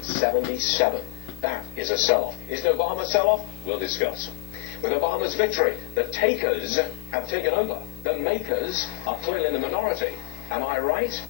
1977. That is a sell-off. Is it Obama a sell-off? We'll discuss. With Obama's victory, the takers have taken over. The makers are clearly in the minority. Am I right?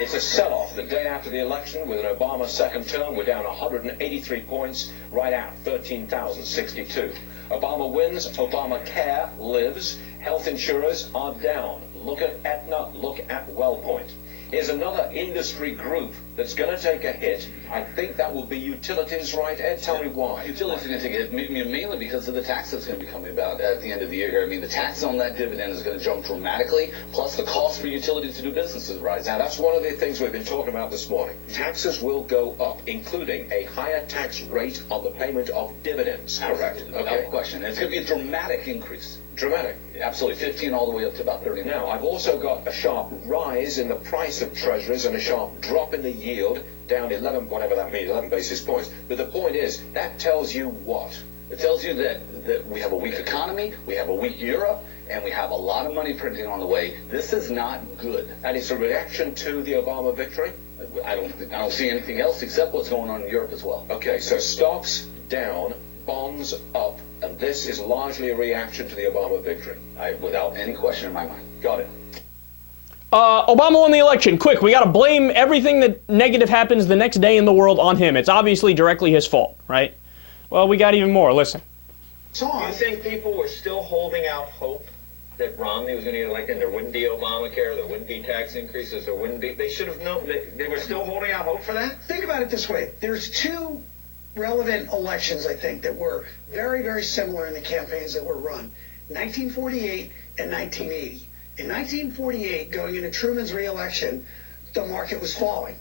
It's a sell-off the day after the election. With an Obama second term, we're down 183 points, right at 13,062. Obama wins, Obamacare lives, health insurers are down. Look at Aetna, look at WellPoint. Here's another industry group that's going to take a hit. I think that will be utilities, right, Ed? Tell me why. Utilities are going to take a hit mainly because of the tax that's going to be coming about at the end of the year. I mean, the tax on that dividend is going to jump dramatically, plus the cost for utilities to do business is rising. Now, that's one of the things we've been talking about this morning. Taxes will go up, including a higher tax rate on the payment of dividends. Correct. Without question. And it's going to be a dramatic increase. Dramatic. Absolutely. 15 all the way up to about 30. Now, I've also got a sharp rise in the price of treasuries and a sharp drop in the yield, down 11, whatever that means, 11 basis points. But the point is, that tells you what? It tells you that we have a weak economy, we have a weak Europe, and we have a lot of money printing on the way. This is not good. And it's a reaction to the Obama victory? I don't see anything else except what's going on in Europe as well. Okay, so stocks down, bonds up, and this is largely a reaction to the Obama victory. Without any question in my mind. Got it. Obama won the election. Quick, we got to blame everything that negative happens the next day in the world on him. It's obviously directly his fault, right? Well, we got even more. Listen. Do you think people were still holding out hope that Romney was going to get elected and there wouldn't be Obamacare, there wouldn't be tax increases, there wouldn't be... They should have known. They were still holding out hope for that? Think about it this way. There's two relevant elections, I think, that were very, very similar in the campaigns that were run. 1948 and 1980. In 1948, going into Truman's re-election, the market was falling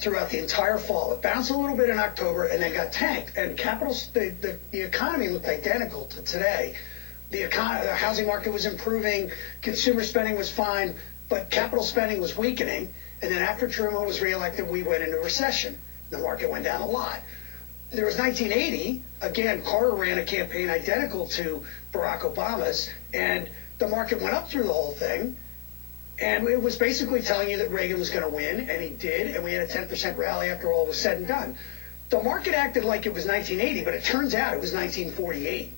throughout the entire fall. It bounced a little bit in October and then got tanked. And the economy looked identical to today. The housing market was improving, consumer spending was fine, but capital spending was weakening. And then after Truman was re-elected, we went into recession. The market went down a lot. There was 1980. Again, Carter ran a campaign identical to Barack Obama's, and the market went up through the whole thing. And it was basically telling you that Reagan was going to win, and he did, and we had a 10% rally after all was said and done. The market acted like it was 1980, but it turns out it was 1948.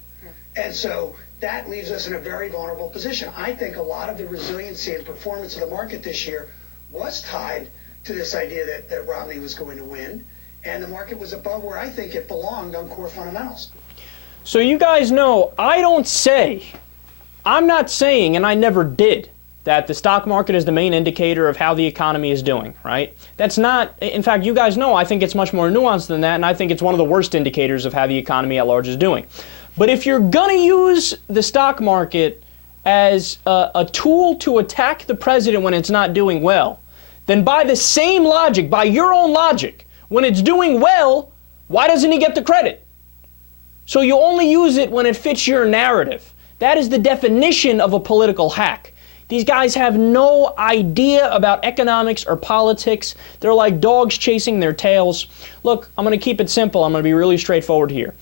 And so that leaves us in a very vulnerable position. I think a lot of the resiliency and performance of the market this year was tied to this idea that Romney was going to win, and the market was above where I think it belonged on core fundamentals. So you guys know, I'm not saying, and I never did, that the stock market is the main indicator of how the economy is doing, right? That's not, in fact, you guys know I think it's much more nuanced than that, and I think it's one of the worst indicators of how the economy at large is doing. But if you're going to use the stock market as a tool to attack the president when it's not doing well, then by the same logic, by your own logic, when it's doing well, why doesn't he get the credit? So you only use it when it fits your narrative. That is the definition of a political hack. These guys have no idea about economics or politics. They're like dogs chasing their tails. Look, I'm going to keep it simple. I'm going to be really straightforward here.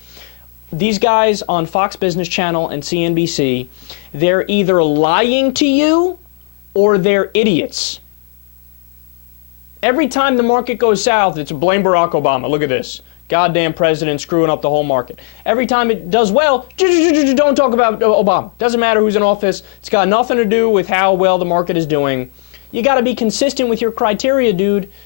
These guys on Fox Business Channel and CNBC, they're either lying to you or they're idiots. Every time the market goes south, it's blame Barack Obama. Look at this. Goddamn president screwing up the whole market. Every time it does well, don't talk about Obama. Doesn't matter who's in office. It's got nothing to do with how well the market is doing. You got to be consistent with your criteria, dude.